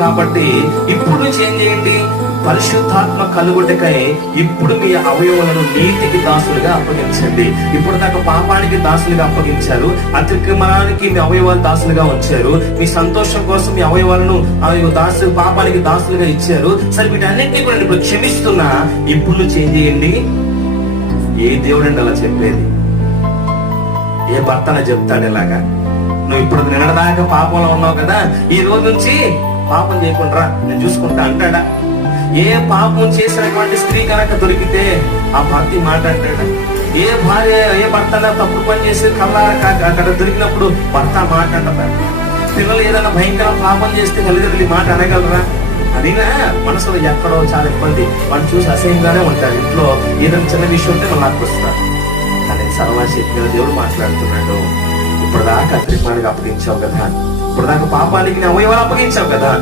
కాబట్టి ఇప్పుడు నుంచి ఏం చేయండి, పరిశుద్ధాత్మ కలుగుటకై ఇప్పుడు మీ అవయవాలను నీతికి దాసులుగా అప్పగించండి. ఇప్పుడు దాకా పాపానికి దాసులుగా అప్పగించారు, అతిక్రమణానికి మీ అవయవాలు దాసులుగా ఉంచారు, మీ సంతోషం కోసం మీ అవయవాలను పాపానికి దాసులుగా ఇచ్చారు. సరే వీటన్నింటినీ కూడా ఇప్పుడు క్షమిస్తున్నా, ఇప్పుడు నుంచి ఏం చేయండి. ఏ దేవుడండి అలా చెప్పేది? ఏ భర్తన చెప్తాడు ఇలాగా? నువ్వు ఇప్పుడు నిన్నదాకా పాపంలో ఉన్నావు కదా, ఈ రోజు నుంచి పాపం చేయకుండా నేను చూసుకుంటా అంటాడా? ఏ పాపం చేసినటువంటి స్త్రీ కనుక దొరికితే ఆ భర్త మాట్లాడాడు. ఏ భార్య ఏ భర్త తప్పుడు పని చేసి అక్కడ దొరికినప్పుడు భర్త మాట్లాడతాడు. పిల్లలు ఏదైనా భయంకర పాపం చేస్తే తల్లిదండ్రులు మాట అనగలరా? అదినా మనసులో ఎక్కడో చాలా ఇబ్బంది, వాళ్ళు చూసి అసహ్యంగానే ఉంటారు. ఇంట్లో ఏదైనా చిన్న విషయం ఉంటే వాళ్ళు అనిపిస్తారు. కానీ సర్వశక్తిగా దేవుడు మాట్లాడుతున్నాడు, ఇప్పుడు దాకా అతిరిపానికి అప్పగించావు కదా, ఇప్పుడు దాకా పాపానికి అవయవాలు అప్పగించావు కదా,